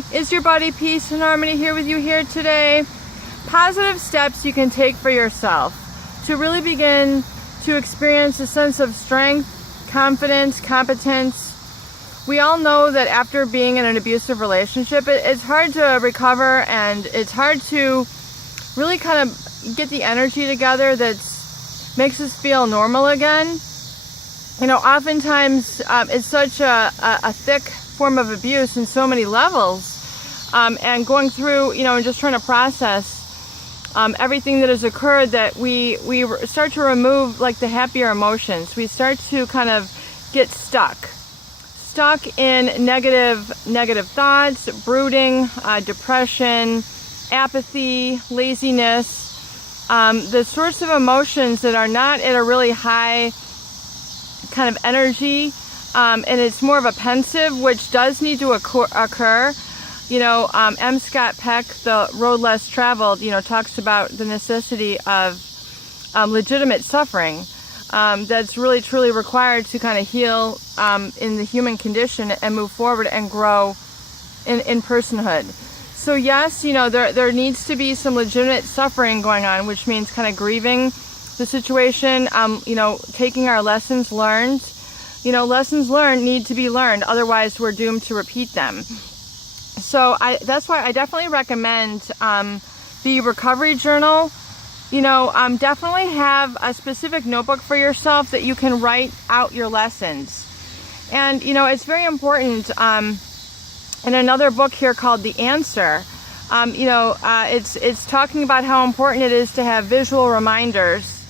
Hi, is your body peace and harmony here with you here today? Positive steps you can take for yourself to really begin to experience a sense of strength, confidence, competence. We all know that after being in an abusive relationship, it's hard to recover, and it's hard to really kind of get the energy together that makes us feel normal again. You know, oftentimes it's such a thick form of abuse in so many levels, and going through, you know, and just trying to process everything that has occurred, that we start to remove like the happier emotions. We start to kind of get stuck in negative thoughts, brooding, depression, apathy, laziness, the sorts of emotions that are not at a really high kind of energy, and it's more of a pensive, which does need to occur. You know, M. Scott Peck, The Road Less Traveled, you know, talks about the necessity of legitimate suffering that's really truly required to kind of heal in the human condition and move forward and grow in personhood. So yes, you know, there needs to be some legitimate suffering going on, which means kind of grieving the situation, you know, taking our lessons learned. You know, lessons learned need to be learned, otherwise we're doomed to repeat them. So that's why I definitely recommend the recovery journal. You know, definitely have a specific notebook for yourself that you can write out your lessons. And, you know, it's very important. In another book here called The Answer, you know, it's talking about how important it is to have visual reminders,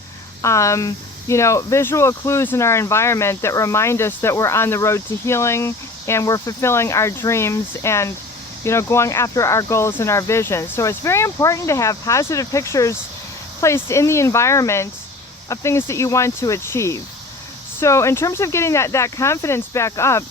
you know, visual clues in our environment that remind us that we're on the road to healing and we're fulfilling our dreams and, you know, going after our goals and our visions. So it's very important to have positive pictures placed in the environment of things that you want to achieve. So in terms of getting that confidence back up,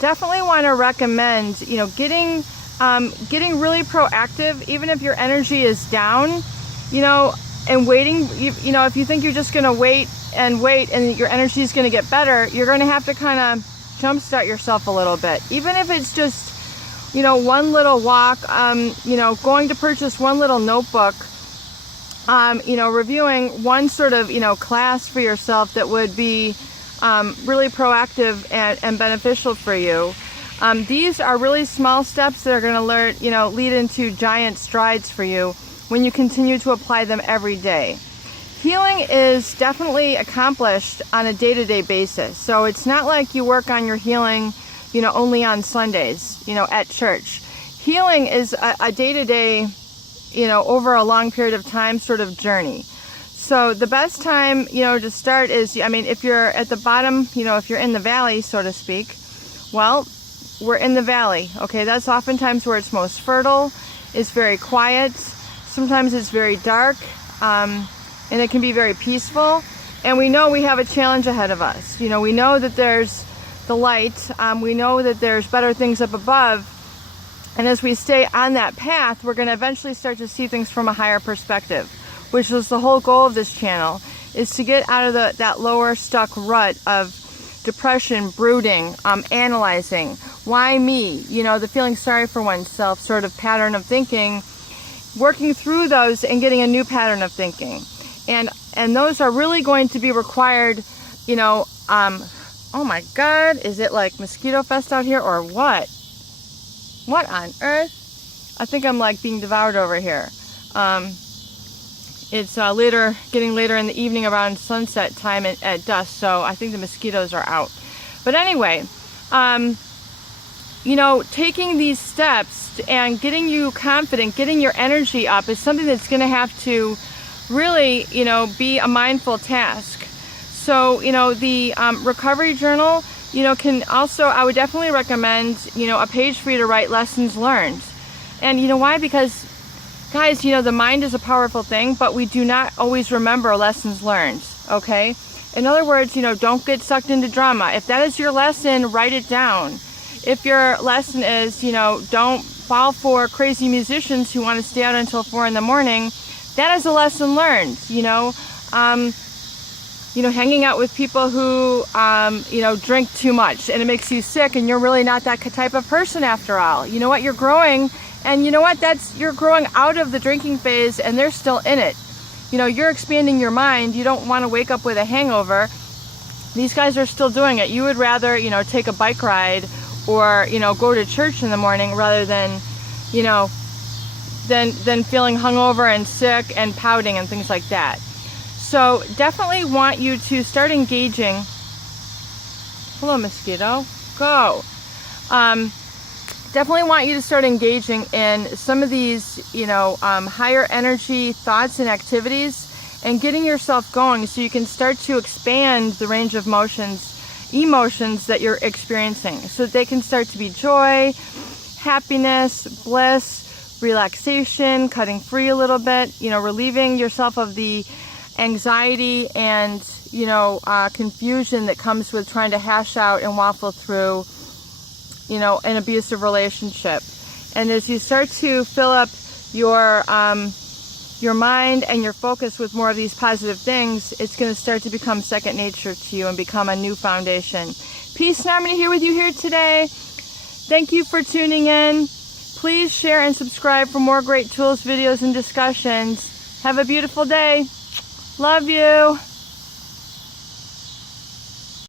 definitely want to recommend, you know, getting really proactive, even if your energy is down, you know, and waiting. You know, if you think you're just going to wait and your energy is going to get better, you're going to have to kind of jumpstart yourself a little bit. Even if it's just, you know, one little walk, you know, going to purchase one little notebook, you know, reviewing one sort of, you know, class for yourself that would be really proactive and beneficial for you. These are really small steps that are going to lead into giant strides for you when you continue to apply them every day. Healing is definitely accomplished on a day-to-day basis. So it's not like you work on your healing, you know, only on Sundays, you know, at church. Healing is a day-to-day, you know, over a long period of time sort of journey. So the best time, you know, to start is, I mean, if you're at the bottom, you know, if you're in the valley, so to speak, well, we're in the valley, okay? That's oftentimes where it's most fertile. It's very quiet. Sometimes it's very dark, and it can be very peaceful. And we know we have a challenge ahead of us. You know, we know that there's the light. We know that there's better things up above. And as we stay on that path, we're going to eventually start to see things from a higher perspective, which was the whole goal of this channel, is to get out of that lower stuck rut of depression, brooding, analyzing, why me, you know, the feeling sorry for oneself sort of pattern of thinking, working through those and getting a new pattern of thinking. And those are really going to be required, you know, oh my God, is it like mosquito fest out here or what? What on earth? I think I'm like being devoured over here. It's getting later in the evening around sunset time at dusk, so I think the mosquitoes are out. But anyway, you know, taking these steps and getting you confident, getting your energy up is something that's going to have to really, you know, be a mindful task. So, you know, the recovery journal, you know, can also, I would definitely recommend, you know, a page for you to write lessons learned. And you know why? Because, guys, you know, the mind is a powerful thing, but we do not always remember lessons learned, okay? In other words, you know, don't get sucked into drama. If that is your lesson, write it down. If your lesson is, you know, don't fall for crazy musicians who want to stay out until 4 in the morning, that is a lesson learned, you know. hanging out with people who, drink too much and it makes you sick, and you're really not that type of person after all. You know what? You're growing, and you know what? You're growing out of the drinking phase, and they're still in it. You're expanding your mind. You don't want to wake up with a hangover. These guys are still doing it. You would rather, take a bike ride or, go to church in the morning rather than, than feeling hungover and sick and pouting and things like that. So definitely want you to start engaging. Hello, mosquito. Go. Definitely want you to start engaging in some of these, higher energy thoughts and activities, and getting yourself going so you can start to expand the range of emotions that you're experiencing, so that they can start to be joy, happiness, bliss, relaxation, cutting free a little bit, relieving yourself of the anxiety and, confusion that comes with trying to hash out and waffle through, an abusive relationship. And as you start to fill up your mind and your focus with more of these positive things, it's going to start to become second nature to you and become a new foundation. Peace and harmony here with you here today. Thank you for tuning in. Please share and subscribe for more great tools, videos, and discussions. Have a beautiful day. Love you.